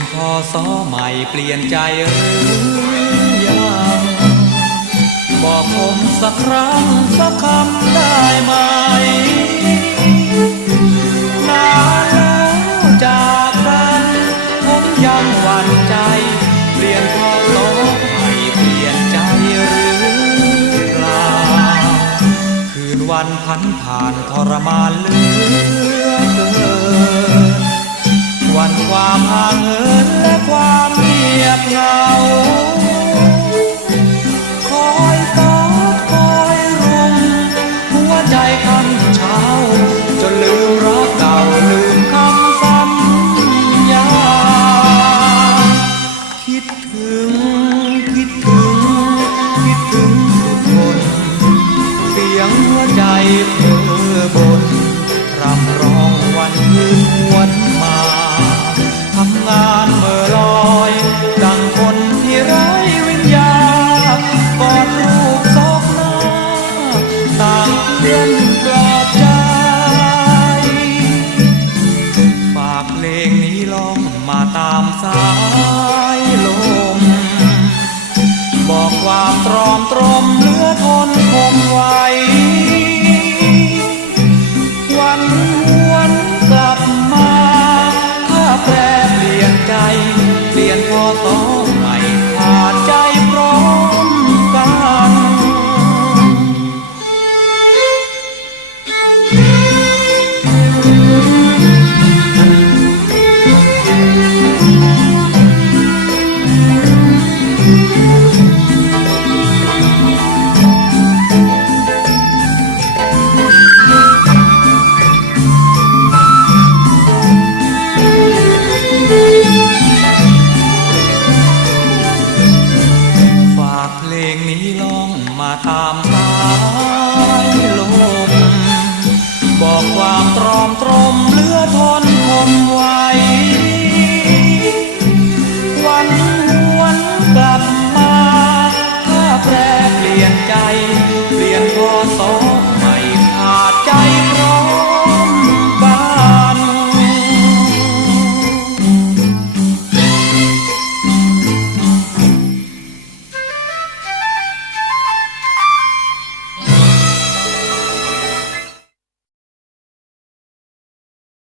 นพอสอใหม่เปลี่ยนใจหรือยังบอกผมสักครั้งสักคำได้ไหมนานแล้วจากกันผมยังหวั่นใจ เปลี่ยนพอสอให้เปลี่ยนใจหรือเปล่าคืนวันพันผ่านทรมานเหลือเกิน วันความห่างเหินและความเงียบเหงา คอยกอดคอยรุมหัวใจคำเช้า จนลืมรักเก่าลืมคำสัญญา คิดถึง คิดถึง คิดถึงสุดทนเสียงหัวใจเพ้อบนรำร้องวันคืนหวน ความตรอมตรมเหลือทนคงไว้ วันหวนกลับมา ถ้าแปรเปลี่ยนใจ เปลี่ยนพอตอ